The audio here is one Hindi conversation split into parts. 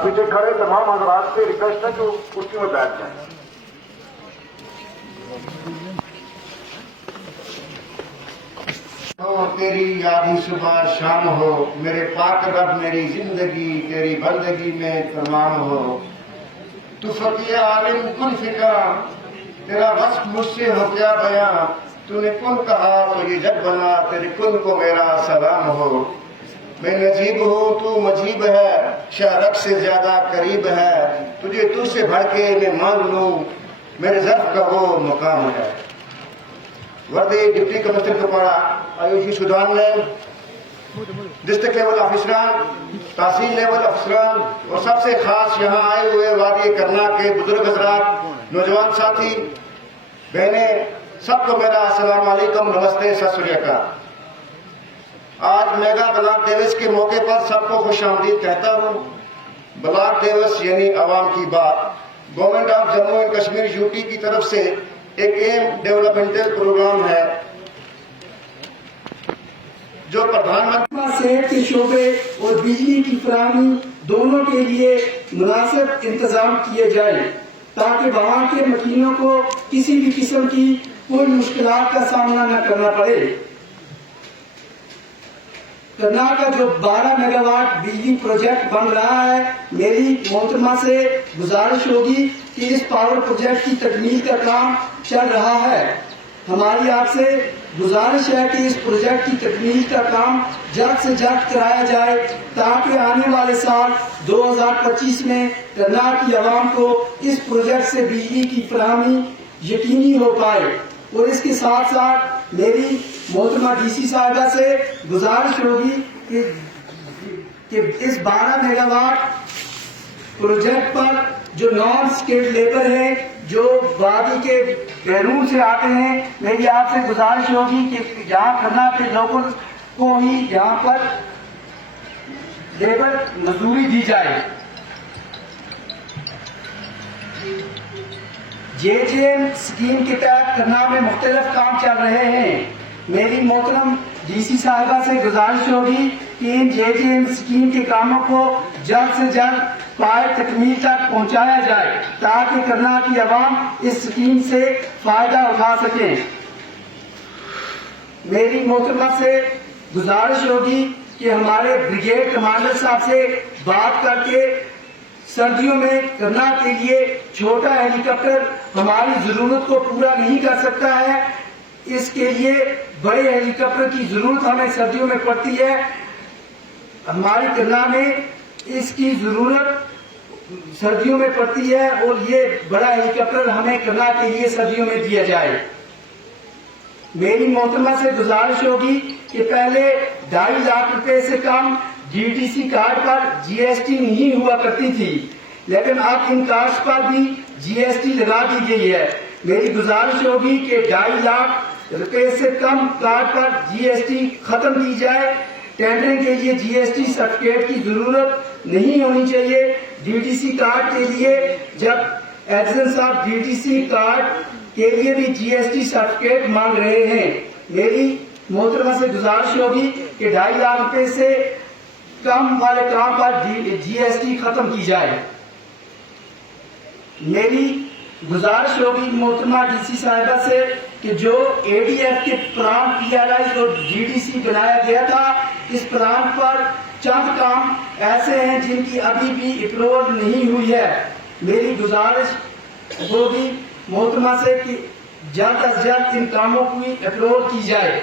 पीछे खड़े तमाम हजरात से रिक्वेस्ट है जो कुर्सी में बैठ जाए। तो तेरी याद सुबह शाम हो मेरे पाक रब, मेरी जिंदगी तेरी बंदगी में तमाम हो। तू फकीर आलिम कुल फिका, तेरा बस मुझसे हो क्या बयां। तूने कुन कहा तो ये जग बना, तेरे कुन को मेरा सलाम हो। मैं नजीब हूँ तू मजीब है, शारक से ज्यादा करीब है। तुझे तुझसे बढ़ के मैं मान लूं, मेरे ज़र्फ का वो मुकाम है। वर्दी deputy commissioner Kupwara, Ayushi Sudhan, district level अफसरान, तहसील लेवल अफसरान और सबसे खास यहाँ आए हुए वादी करना के बुजुर्ग हजरात, नौजवान साथी, बहनें, सबको मेरा अस्सलाम वालेकुम, नमस्ते, सत श्री अकाल। आज मेगा ब्लॉक दिवस के मौके पर सबको खुशामदीद कहता हूँ। ब्लॉक दिवस यानी आवाम की बात government of Jammu and Kashmir UT की तरफ से एक एम डेवलपमेंटल प्रोग्राम है जो प्रधानमंत्री सेहत के शोबे और बिजली की फराहमी दोनों के लिए मुनासिब इंतजाम किए जाए ताकि वहाँ के मकीनों को किसी भी किस्म की कोई मुश्किलात का सामना न करना पड़े। करना का जो 12 मेगावाट बिजली प्रोजेक्ट बन रहा है, मेरी मोहतरमा से गुजारिश होगी कि इस पावर प्रोजेक्ट की तकमील का काम चल रहा है। हमारी आपसे गुजारिश है कि इस प्रोजेक्ट की तकमील का काम जल्द से जल्द कराया जाए ताकि आने वाले साल 2025 में करनाल की आवाम को इस प्रोजेक्ट से बिजली की फराहमी यकीनी हो पाए। और इसके साथ साथ मेरी मोहतरमा डीसी साहिबा से गुजारिश होगी कि इस 12 मेगावाट प्रोजेक्ट पर जो नॉन स्टेट लेबर है, जो वादी के बैरून से आते हैं, मेरी आपसे गुजारिश होगी कि यहाँ करनाल के लोगों को ही यहाँ पर लेबर मजदूरी दी जाए। जेजेएम स्कीम के तहत करनाल में मुख्तलिफ काम चल रहे हैं। मेरी मोहतरम डीसी साहिबा से गुजारिश होगी कि इन जेजेएम स्कीम के कामों को जल्द से जल्द पाए तकमील तक पहुंचाया जाए ताकि करनाल की आवाम इस स्कीम से फायदा उठा सके। मेरी मोहतरमा से गुजारिश होगी कि हमारे ब्रिगेड कमांडर साहब से बात करके सर्दियों में करनाल के लिए छोटा हेलीकॉप्टर हमारी जरूरत को पूरा नहीं कर सकता है, इसके लिए बड़े हेलीकॉप्टर की जरूरत हमें सर्दियों में पड़ती है। हमारी करनाल में इसकी जरूरत सर्दियों में पड़ती है और ये बड़ा हेलीकॉप्टर हमें करनाल के लिए सर्दियों में दिया जाए। मेरी मोहतरमा से गुजारिश होगी कि पहले 2.5 लाख रुपए से कम डीटीसी कार्ड पर जीएसटी नहीं हुआ करती थी, लेकिन अब इन कार्ड पर भी जीएसटी लगा दी गई है। मेरी गुजारिश होगी कि 2.5 लाख रुपए से कम कार्ड पर जीएसटी खत्म की जाए। टेंडरिंग के लिए जीएसटी सर्टिफिकेट की जरूरत नहीं होनी चाहिए। डीटीसी कार्ड के लिए जब एब्सेंस ऑफ डीटीसी कार्ड के लिए भी जीएसटी सर्टिफिकेट मांग रहे हैं। मेरी मोहतरमा से गुजारिश होगी कि 2.5 लाख रुपए से कम वाले काम पर जीएसटी खत्म की जाए। मेरी गुजारिश होगी मोहतरमा डीसी साहिबा से कि जो एडीएफ के प्लान पीआरआई और डीडीसी बनाया गया था, इस प्लान पर चंद काम ऐसे हैं जिनकी अभी भी अप्रूवल नहीं हुई है। मेरी गुजारिश होगी मोहतरमा से कि जल्द अज जल्द इन कामों की अप्रूवल की जाए।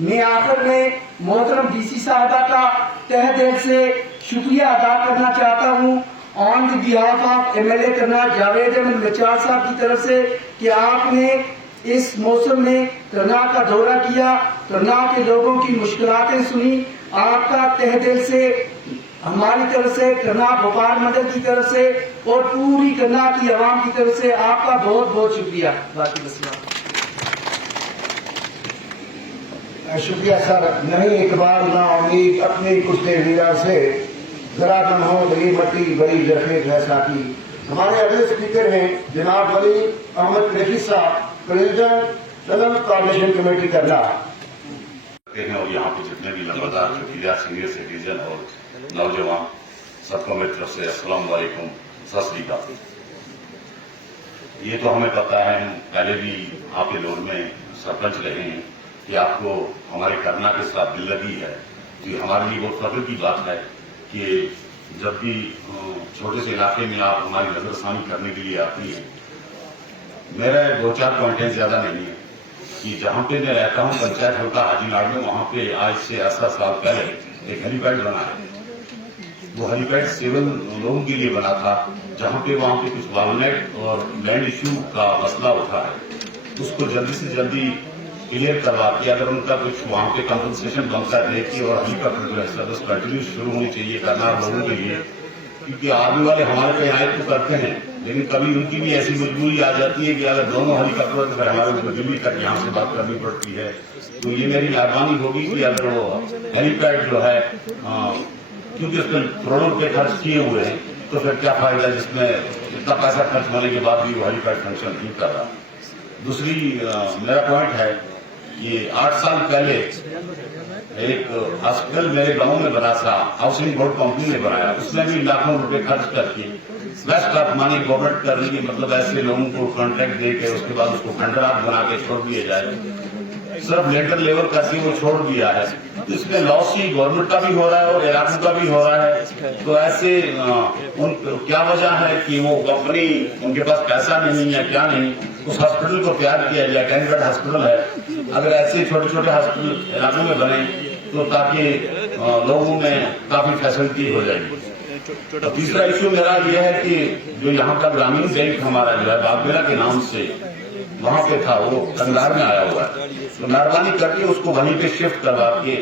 मैं आखिर में मोहतरम डीसी साहिबा का तहे दिल से शुक्रिया अदा करना चाहता हूँ on the behalf of MLA Karnal Javed Ahmed Mirchar sahab की तरफ से कि आपने इस मौसम में करनाल का दौरा किया, करनाल के लोगों की मुश्किलातें सुनी। आपका तहे दिल से हमारी तरफ से, करनाल भोपाल मंडल की तरफ से और पूरी करनाल की आवाम की तरफ से आपका बहुत बहुत शुक्रिया। शुक्रिया सर। नहीं इकबाल ना उम्मीद अपनी कुश्ते वीरा से, जरा न हो बड़ी मट्टी बड़ी जरखेज है साथी। हमारे अगले स्पीकर हैं जनाब वली अहमद कुरैशी साहब, president general coordination committee Karnal. और यहाँ पे जितने भी लंबादार, सीनियर सिटीजन और नौजवान सबको मेरी तरफ से अस्सलाम वालेकुम, सत श्री अकाल। ये तो हमें पता है, हम पहले भी आपके दौर में सरपंच रहे हैं कि आपको हमारे करना के साथ दिल लगी है। तो ये हमारे लिए बहुत फख्र की बात है कि जब भी छोटे से इलाके में आप हमारी नजरसानी करने के लिए आती हैं। मेरा 2-4 पॉइंट है, ज्यादा नहीं है, कि जहां पे मैं रहता हूं पंचायत हल्का हाजीनाड़ में, वहां पे आज से 80 साल पहले एक हेलीपैड बना है। वो हेलीपैड सिविल लोगों के लिए बना था, जहां पे वहां पे कुछ वालनेट और लैंड इश्यू का मसला उठा है, उसको जल्दी से जल्दी क्लियर करवा के अगर उनका कुछ वहां पे कंपनसेशन बनता है देखिए, और हेलीकॉप्टर जो है सर्विस कंटिन्यू शुरू होनी चाहिए करना लोगों के लिए। क्योंकि आर्मी वाले हमारे पे आयत तो करते हैं, लेकिन कभी उनकी भी ऐसी मजबूरी आ जाती है कि अगर दोनों हेलीकॉप्टर फिर हमारे को दिल्ली तक यहाँ से बात करनी पड़ती है। तो ये मेरी मेहरबानी होगी कि अगर वो हेलीपैड जो है, क्योंकि उसमें करोड़ों रुपए खर्च किए हुए हैं, तो फिर क्या फायदा जिसमें इतना पैसा खर्च होने के बाद भी वो हेलीपैड फंक्शन नहीं कर रहा। दूसरी मेरा पॉइंट है, ये 8 साल पहले एक हॉस्पिटल मेरे गांव में बना था, हाउसिंग बोर्ड कंपनी ने बनाया, उसमें भी लाखों रुपए खर्च करके वेस्ट ऑफ मनी गवर्नमेंट कर रही है। मतलब ऐसे लोगों को कॉन्ट्रैक्ट दे के उसके बाद उसको खंडरात बना के छोड़ दिया जाए, सिर्फ लेटर लेवल करके वो छोड़ दिया है। तो इसमें लॉस ही गवर्नमेंट का भी हो रहा है और इलाकों का भी हो रहा है। तो ऐसे क्या वजह है कि वो कंपनी उनके पास पैसा नहीं है, क्या नहीं, उस हॉस्पिटल को तैयार किया जाए। कैंडिडेट हॉस्पिटल है, अगर ऐसे छोटे छोटे हॉस्पिटल इलाकों में बने तो ताकि लोगों में काफी फैसिलिटी हो जाएगी। तो तीसरा इश्यू मेरा यह है कि जो यहाँ का ग्रामीण बैंक हमारा जो है बागमेरा के नाम से वहां पे था, वो कंधार में आया हुआ है। तो मेहरबानी करके उसको वहीं पे शिफ्ट करवा के,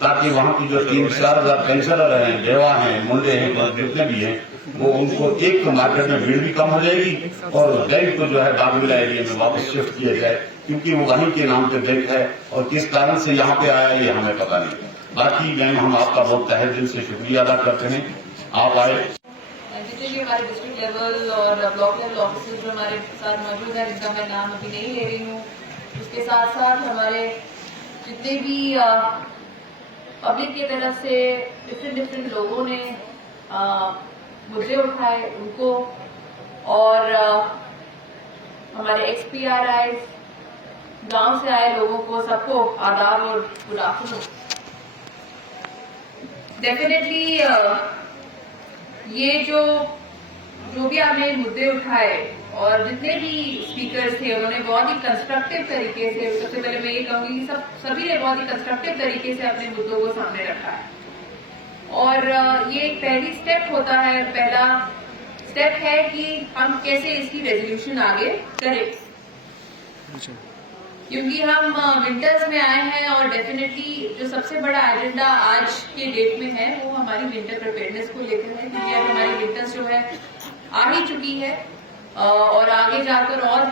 ताकि वहां की जो 3-4 हजार पेंशनर हैं, देवा हैं, मुंडे हैं, जितने भी हैं, वो उनको एक तो मार्केट में भीड़ भी कम हो जाएगी और बैंक को जो है बागमेरा एरिया में वापस शिफ्ट किया जाए, क्योंकि वो वहीं के नाम पे बैंक है और किस कारण से यहाँ पे आया ये हमें पता नहीं। बाकी मैम हम आपका बहुत तहे दिल से शुक्रिया अदा करते हैं, आप आए। जितने भी हमारे डिस्ट्रिक्ट लेवल और ब्लॉक लेवल ऑफिसर्स जो हमारे साथ मौजूद हैं, जिनका मैं नाम अभी नहीं ले रही हूँ, उसके साथ साथ हमारे जितने भी पब्लिक की तरफ से डिफरेंट लोगों ने मुद्दे उठाए उनको, और हमारे XPRIs, गांव से आए लोगों को, सबको आदाब और गुड आफ्टरनून। डेफिनेटली ये जो भी आपने मुद्दे उठाए और जितने भी स्पीकर्स थे उन्होंने बहुत ही कंस्ट्रक्टिव तरीके से, सबसे पहले मैं ये कहूंगी कि सभी ने बहुत ही कंस्ट्रक्टिव तरीके से अपने मुद्दों को सामने रखा है। और ये एक पहली स्टेप होता है, पहला स्टेप है कि हम कैसे इसकी रेजोल्यूशन आगे करें, क्योंकि हम विंटर्स में आए हैं और डेफिनेटली जो सबसे बड़ा एजेंडा आज के डेट में है वो हमारी विंटर प्रिपेयरनेस को लेकर है, क्योंकि अब हमारी विंटर्स जो है आ ही चुकी है और आगे जाकर और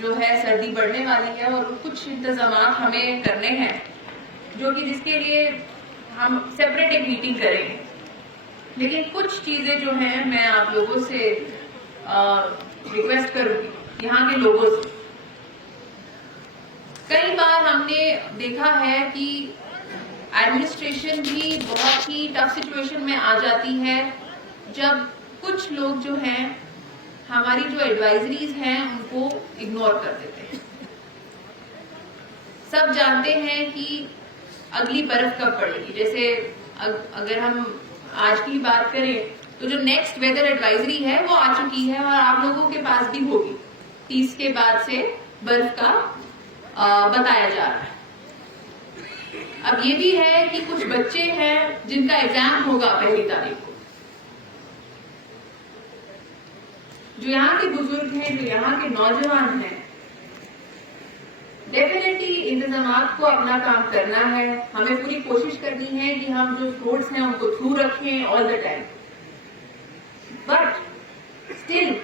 जो है सर्दी बढ़ने वाली है और कुछ इंतजाम हमें करने हैं, जो कि जिसके लिए हम सेपरेट एक मीटिंग करेंगे। लेकिन कुछ चीजें जो हैं मैं आप लोगों से रिक्वेस्ट करूंगी, यहाँ के लोगों से। कई बार हमने देखा है कि एडमिनिस्ट्रेशन भी बहुत ही टफ सिचुएशन में आ जाती है जब कुछ लोग जो हैं हमारी जो एडवाइजरीज हैं उनको इग्नोर कर देते हैं। सब जानते हैं कि अगली बर्फ कब पड़ेगी। जैसे अगर हम आज की बात करें तो जो नेक्स्ट वेदर एडवाइजरी है वो आ चुकी है और आप लोगों के पास भी होगी। 30 के बाद से बर्फ का बताया जा रहा है। अब ये भी है कि कुछ बच्चे हैं जिनका एग्जाम होगा 1 तारीख को। जो यहाँ के बुजुर्ग हैं, जो यहाँ के नौजवान हैं, डेफिनेटली इंतजाम को अपना काम करना है। हमें पूरी कोशिश करनी है कि हम जो रोड्स हैं उनको थ्रू रखें all the time. But still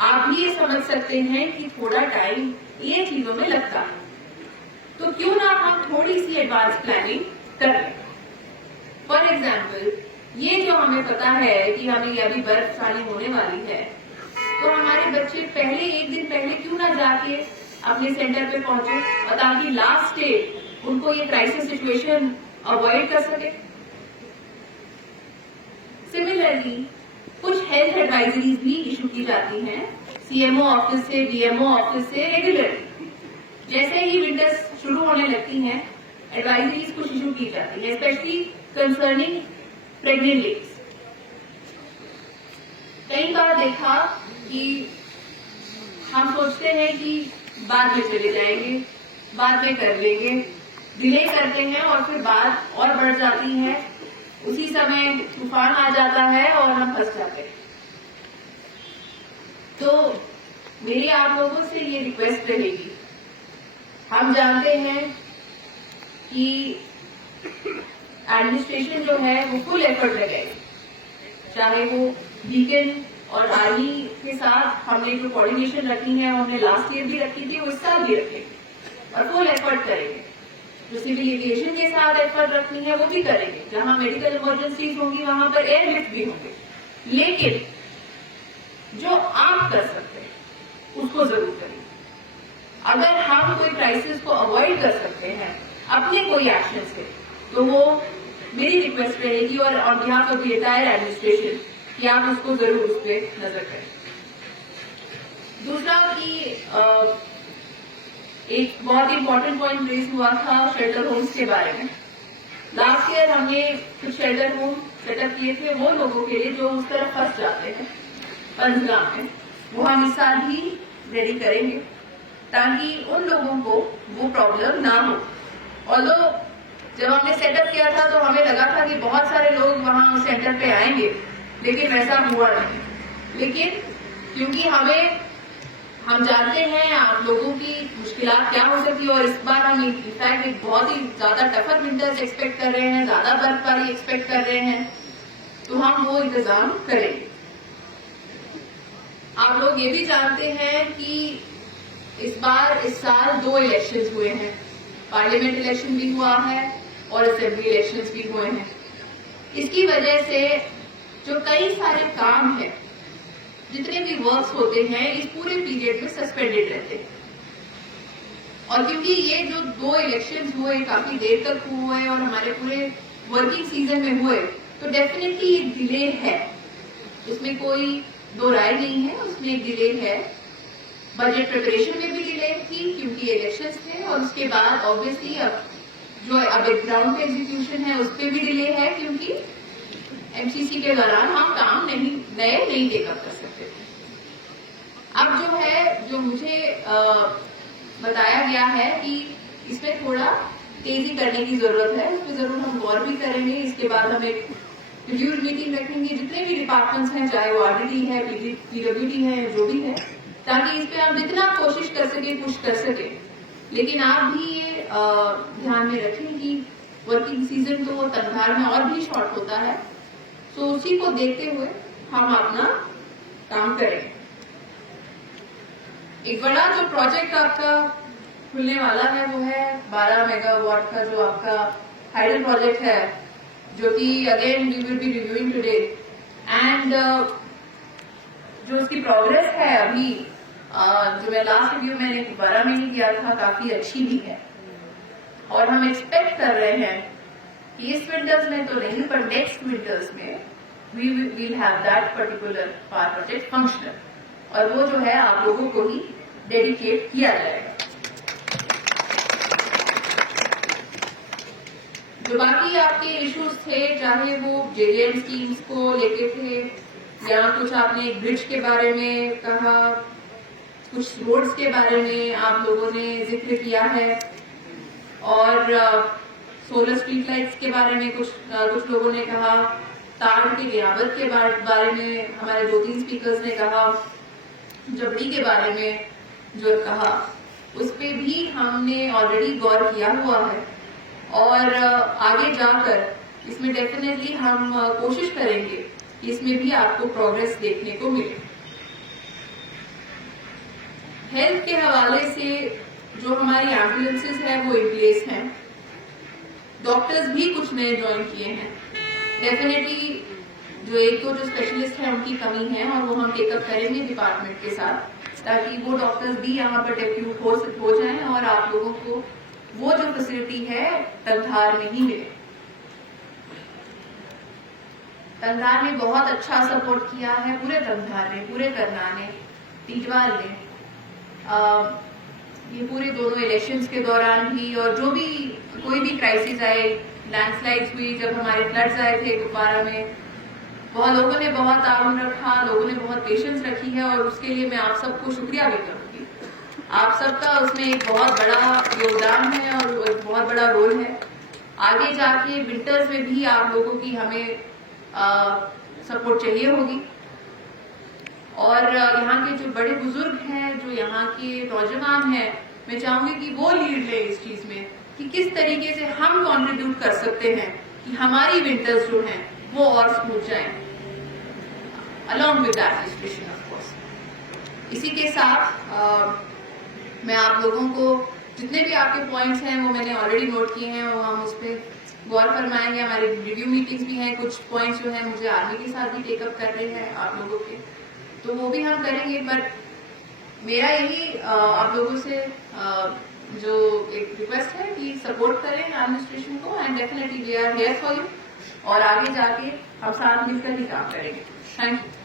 आप भी ये समझ सकते हैं कि थोड़ा टाइम ये चीजों में लगता है, तो क्यों ना हम थोड़ी सी एडवांस प्लानिंग करें। फॉर एग्जाम्पल, ये जो हमें पता है कि हमें अभी बर्फबारी होने वाली है, तो हमारे बच्चे पहले 1 दिन पहले क्यों ना जाके अपने सेंटर पे पहुंचे, और ताकि लास्ट डे उनको ये क्राइसिस सिचुएशन अवॉइड कर सके। सिमिलरली कुछ हेल्थ एडवाइजरीज भी इशू की जाती हैं सीएमओ ऑफिस से, डीएमओ ऑफिस से रेगुलरली। जैसे ही विंटर्स शुरू होने लगती हैं एडवाइजरीज कुछ इशू की जाती है, स्पेशली कंसर्निंग प्रेग्नेंट लेडीज। कई बार देखा कि हम सोचते हैं कि बाद में चले जाएंगे, बाद में कर लेंगे, डिले करते हैं और फिर बात और बढ़ जाती है। उसी समय तूफान आ जाता है और हम फंस जाते हैं। तो मेरी आप लोगों से ये रिक्वेस्ट रहेगी, हम जानते हैं कि एडमिनिस्ट्रेशन जो है वो फुल एफर्ट लगाएगी, चाहे वो बीकन और आर्मी के साथ हमने जो कोऑर्डिनेशन रखी है, हमने लास्ट ईयर भी रखी थी, वो इस साल भी रखेंगे और फुल एफर्ट करेंगे। जो सिविल एविएशन के साथ एफर्ट रखनी है वो भी करेंगे, जहां मेडिकल इमरजेंसीज होंगी वहां पर एयरलिफ्ट भी होंगे। लेकिन जो आप कर सकते हैं उसको जरूर करें। अगर हम कोई क्राइसिस को अवॉइड कर सकते हैं अपने कोई एक्शन से, तो वो मेरी रिक्वेस्ट रहेगी और on behalf of the entire administration कि आप उसको जरूर उस पर नजर करें। दूसरा कि एक बहुत इंपॉर्टेंट पॉइंट रेज हुआ था शेल्टर होम्स के बारे में। लास्ट ईयर हमने कुछ शेल्टर होम सेटअप किए थे वो लोगों के लिए जो उस तरफ फंस जाते हैं पंचगाम में, वो हम इस साल भी रेडी करेंगे ताकि उन लोगों को वो प्रॉब्लम ना हो। ऑल्दो जब हमने सेटअप किया था तो हमें लगा था कि बहुत सारे लोग वहां सेंटर पे आएंगे, लेकिन वैसा हुआ नहीं। लेकिन क्योंकि हम जानते हैं आप लोगों की मुश्किलात क्या हो सकती है और इस बार हम इनफैक्ट एक बहुत ही ज्यादा टफर विंटर्स एक्सपेक्ट कर रहे हैं, ज्यादा बर्फबारी एक्सपेक्ट कर रहे हैं, तो हम वो इंतजाम करेंगे। आप लोग ये भी जानते हैं कि इस साल 2 इलेक्शंस हुए हैं, पार्लियामेंट इलेक्शन भी हुआ है और असेंबली इलेक्शंस भी हुए हैं। इसकी वजह से जो कई सारे काम हैं, जितने भी वर्क्स होते हैं, इस पूरे पीरियड में सस्पेंडेड रहते हैं। और क्योंकि ये जो 2 इलेक्शंस हुए काफी देर तक हुए और हमारे पूरे वर्किंग सीजन में हुए, तो डेफिनेटली एक डिले है, इसमें कोई दो राय नहीं है, उसमें एक डिले है। बजट प्रिपरेशन में भी डिले थी क्योंकि इलेक्शंस थे, और उसके बाद ऑब्वियसली अब ग्राउंड पे एग्जीक्यूशन है उस पर भी डिले है क्योंकि एमसीसी के दौरान हम काम नहीं टेकअप कर सकते। अब जो मुझे बताया गया है कि इसमें थोड़ा तेजी करने की जरूरत है, उस पर जरूर हम गौर भी करेंगे। इसके बाद हम एक रिव्यू मीटिंग रखेंगे, जितने भी डिपार्टमेंट्स हैं, चाहे वो आरडीटी है, पीडब्ल्यूडी है, जो भी है, ताकि इस पे आप जितना कोशिश कर सके पुश कर सके। लेकिन आप भी ये ध्यान में रखें कि वर्किंग सीजन तो तनख्वाह में और भी शॉर्ट होता है, तो उसी को देखते हुए हम अपना काम करें। एक बड़ा जो प्रोजेक्ट आपका खुलने वाला है वो है 12 मेगावाट का जो आपका हाइडल प्रोजेक्ट है, जो कि again we will be reviewing today. And जो उसकी प्रोग्रेस है अभी, जो मैं लास्ट रिव्यू मैंने 12 में ही किया था, काफी अच्छी भी है। और हम एक्सपेक्ट कर रहे हैं कि इस विंटर्स में तो नहीं, पर नेक्स्ट विंटर्स में we will have that particular power project functional, और वो जो है आप लोगों को ही डेडिकेट किया जाएगा। जो बाकी आपके इश्यूज थे, चाहे वो जेडीएम स्कीम्स को लेके थे या कुछ आपने ब्रिज के बारे में कहा, कुछ रोड्स के बारे में आप लोगों ने जिक्र किया है, और सोलर स्ट्रीट लाइट्स के बारे में कुछ लोगों ने कहा, तार की गिरावट के बारे में हमारे 2-3 स्पीकर्स ने कहा, जबड़ी के बारे में जो कहा, उस पे भी हमने ऑलरेडी गौर किया हुआ है। और आगे जाकर इसमें डेफिनेटली हम कोशिश करेंगे कि इसमें भी आपको प्रोग्रेस देखने को मिले। हेल्थ के हवाले से जो हमारी एम्बुलेंसेज हैं वो इन प्लेस हैं, डॉक्टर्स भी कुछ नए ज्वाइन किए हैं। डेफिनेटली जो एक तो जो स्पेशलिस्ट है उनकी कमी है, और वो हम टेकअप करेंगे डिपार्टमेंट के साथ, ताकि वो डॉक्टर्स भी यहाँ पर डेप्यूट हो जाएं और आप लोगों को वो जो फैसिलिटी है तलधार में ही मिले। तंगधार ने बहुत अच्छा सपोर्ट किया है, पूरे तंगधार ने, पूरे करनाल ने, टीटवाल ने, ये पूरे दोनों इलेक्शंस के दौरान भी, और जो भी कोई भी क्राइसिस आए, लैंडस्लाइड्स हुई, जब हमारे फ्लड्स आए थे कुपवारा में, बहुत लोगों ने बहुत ताउन रखा, लोगों ने बहुत पेशेंस रखी है, और उसके लिए मैं आप सबको शुक्रिया भी करूंगी। आप सबका उसमें एक बहुत बड़ा योगदान है और एक बहुत बड़ा रोल है। आगे जाके विंटर्स में भी आप लोगों की हमें सपोर्ट चाहिए होगी, और यहाँ के जो बड़े बुजुर्ग हैं, जो यहाँ के नौजवान हैं, मैं चाहूंगी कि वो लीड ले इस चीज में कि किस तरीके से हम कंट्रीब्यूट कर सकते हैं कि हमारी विंटर्स जो हैं वो और स्मूथ जाएं, along with administration of course. इसी के साथ मैं आप लोगों को जितने भी आपके पॉइंट्स हैं वो मैंने ऑलरेडी नोट किए हैं, वो हम उस पर गौर फरमाएंगे। हमारे रिव्यू मीटिंग्स भी हैं, कुछ पॉइंट्स जो हैं मुझे आर्मी के साथ भी टेकअप कर रहे हैं आप लोगों के, तो वो भी हम करेंगे। बट मेरा यही आप लोगों से जो एक रिक्वेस्ट है कि सपोर्ट करें एडमिनिस्ट्रेशन को, and definitely we are here for you, और आगे जाके हम साथ मिलकर ही काम करेंगे। Thank you.